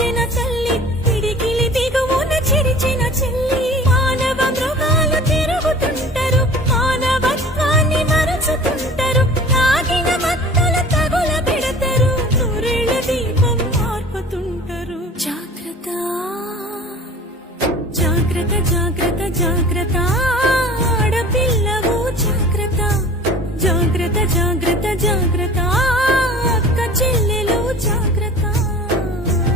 పెంచిన తల్లి పిడికిలి బిగువున చిరిచిన చెల్లి మానవ మృగాలు తిరుగుతుంటారు మానవత్వాన్ని మరచుతుంటారు తాగిన మత్తుల తగుల పెడతారు నూరేళ్ల దీపం మార్పుతుంటారు జాగ్రత్త జాగ్రత్త జాగ్రత్త జాగ్రత్త ఆడపిల్లవు జాగ్రత్త జాగ్రత్త జాగ్రత్త జాగ్రత్త